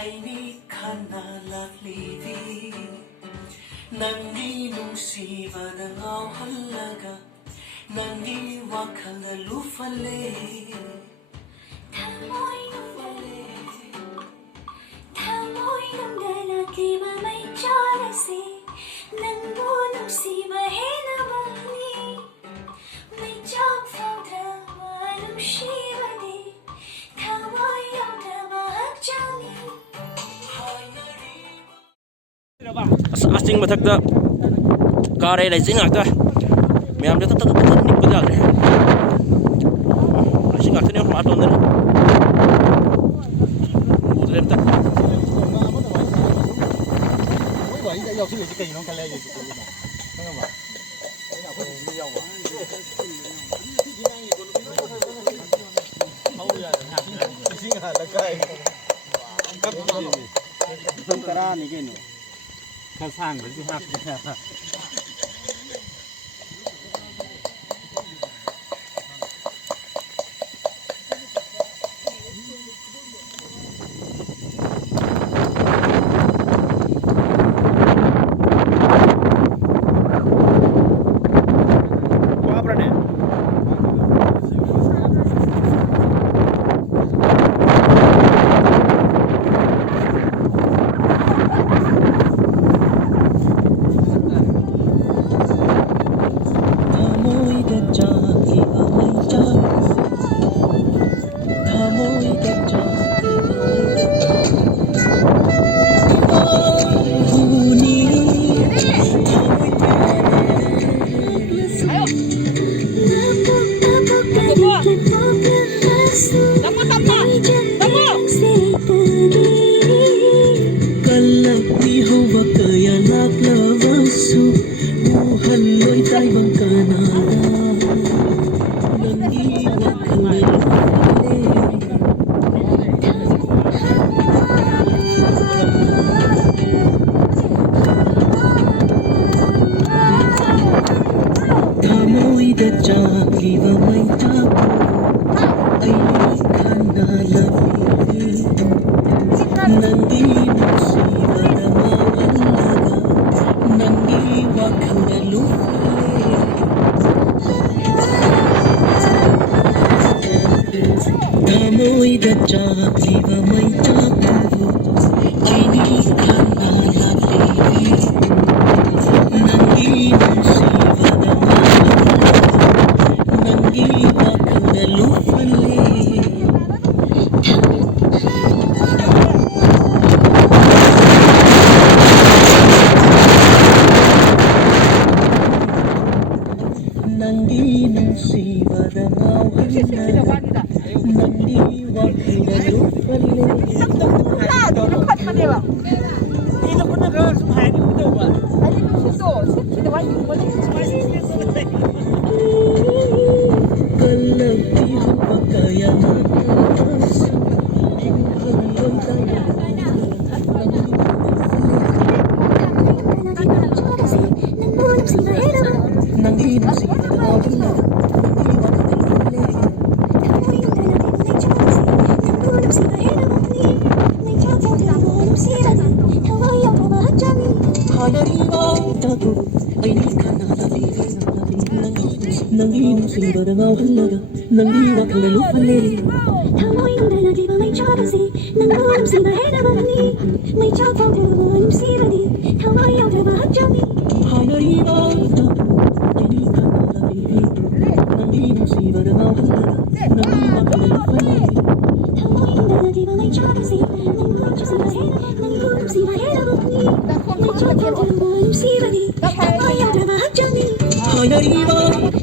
Aini kana lovely Nangi nusiba na ngao halaga Nangi wakala lufale Thamoy nung lalaki ba may charasi Nanggo nusiba hinabani May job from drama nung shivani Thamoy yung drama hakjani Asing mathakta kare lai sing akta meyam de tak nik bajal re asing akta ne ma ton de udrem ta oi bai da yaw su ji kai non ka le ji kai no ka ba ai na ko ni yaw ba hau ya ha sing ha la kai kap ji ni tara ni ke no ka sang ba ji ha Thamoida Chakliba may chapu Aini kana lovely Nangi nusiba na Nangi wakala lufale Nangi nusiba na Nangi wakala lufale Thamoy nung lalaki ba may charasi Nanggo nusiba hinabani May job from drama nung shivani Thamoy yung drama hakjani Hanari ba ito Aini kana lovely Nangi nusiba na ngao halaga Nangi wakala lufale Thamoy nung lalaki ba may charasi Nanggo nusiba hinabani May job from drama nung shivani Thamoy yung drama hakjani Hanari ba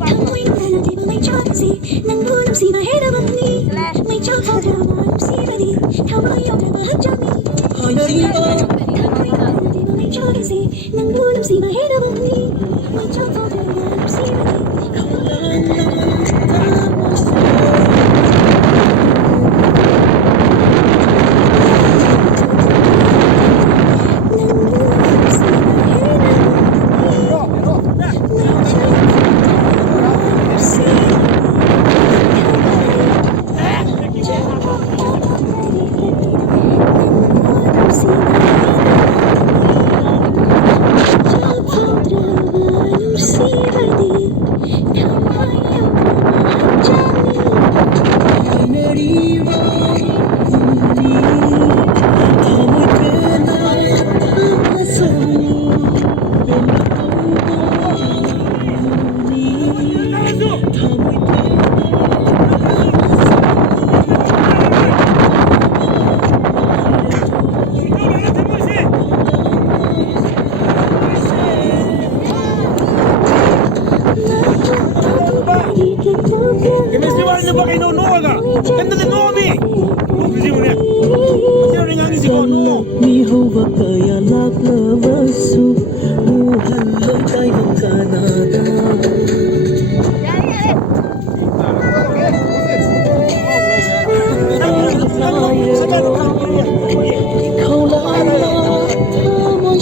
Thamoy nung lalaki ba may charasi Nanggo nusiba hinabani May job from drama nung shivani Thamoy yung drama hakjani Hanari ba Thamoy nung lalaki ba may charasi Nanggo nusiba hinabani May job from drama nung shivani Ganda din mo kami! Kasi mo niya. Kasi rin nga si Kono. Mihowa kaya laklawasu Muhalay tayong Canada Ikaw lang amoy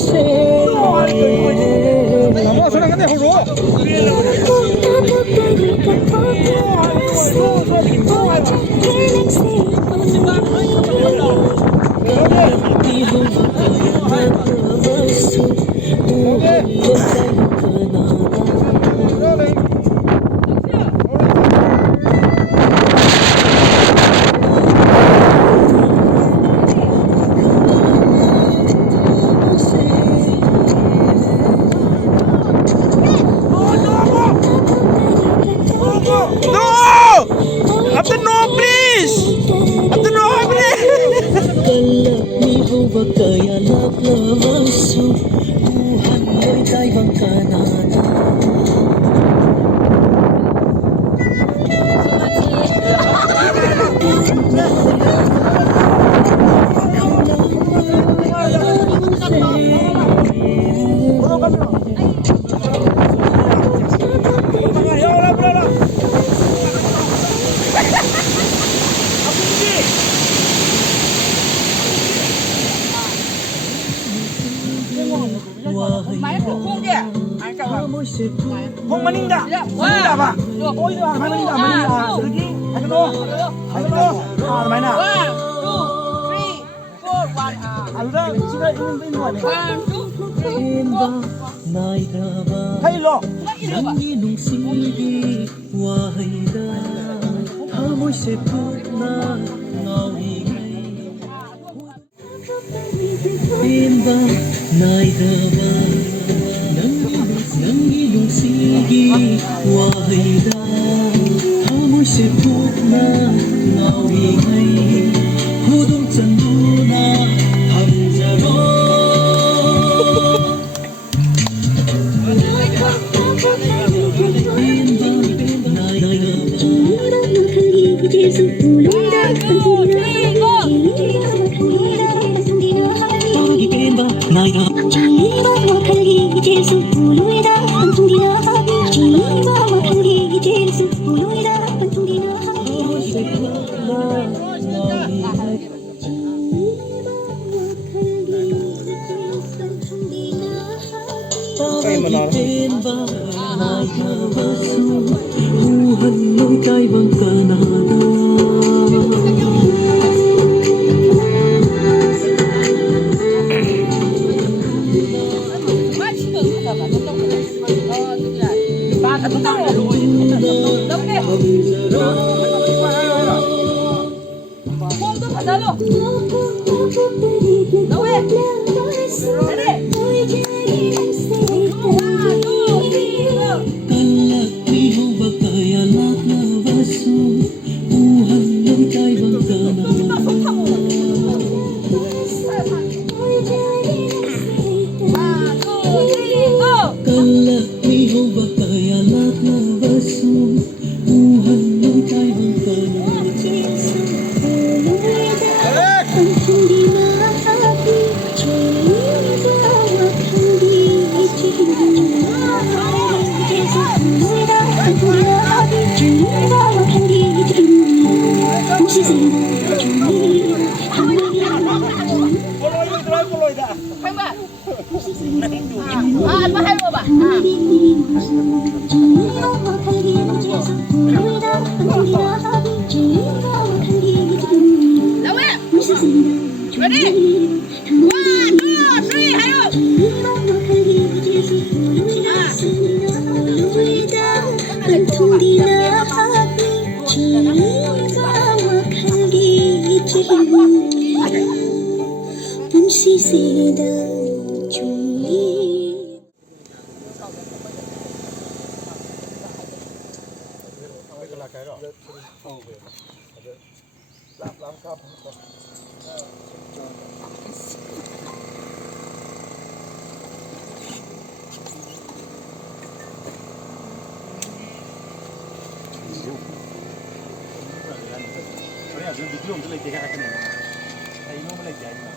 Up the north, please! Up the north, kaya laklawasu Muhalay tayong Canada Kung maninda! Maninda ba? Oh, ito ba? Maninda, maninda. Sige, ano to? Ano to? Ano na? 1, 2, 3, 4, 1. Ano na? Sila, inumin mo. 1, 2, 3. Kailo! Nang inong sige wahida Amoy seput na ngawingay Bimba naidaba Nang inong sige wahida Amoy seput na ngawingay Hudong tanduna hamjaro ꯑꯗꯨ ꯕꯤꯗꯤꯑꯣ ꯑꯝꯇ ꯂꯩꯇꯦ ꯍꯥꯏꯔꯛꯀꯅꯤ ꯀꯩꯅꯣꯝꯃ ꯂꯩꯇꯦ ꯍꯥꯏꯅ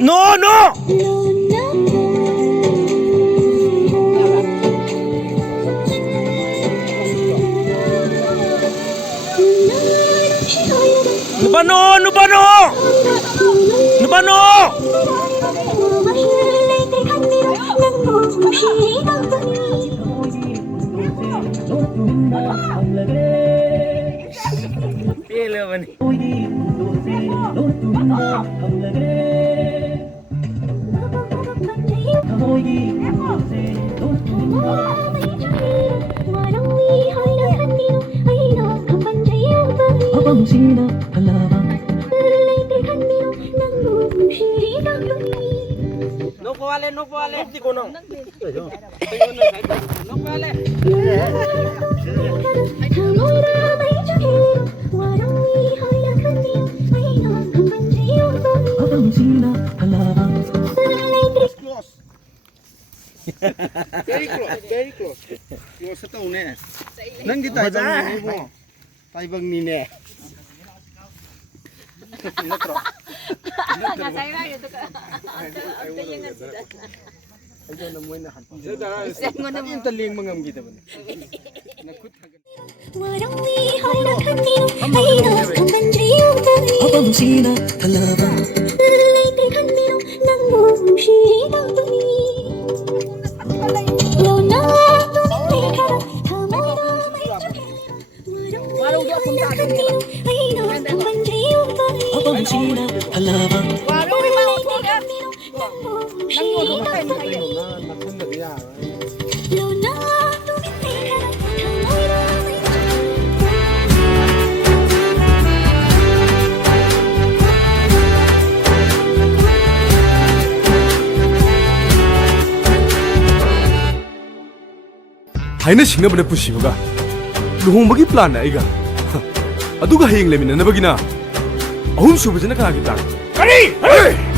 No, no! Nubano! Nubano! Nubano! Pila ba ni? No puale, no puale. Digo no. No puale. Very close, very close. Close sa taon eh. Nang di tayo bang ni mo? Tayo bang ni ne? Nakro. Ngasay ba ito ka? Ayaw na mo na han. Yung taling mga mga ba? Nakut hagan. 하이나 싱나번에 부시부가 루홍박이 플랜 아이가 아두가 하잉 레미나 나버기나 아홉 수부지나 가겠다 Kani!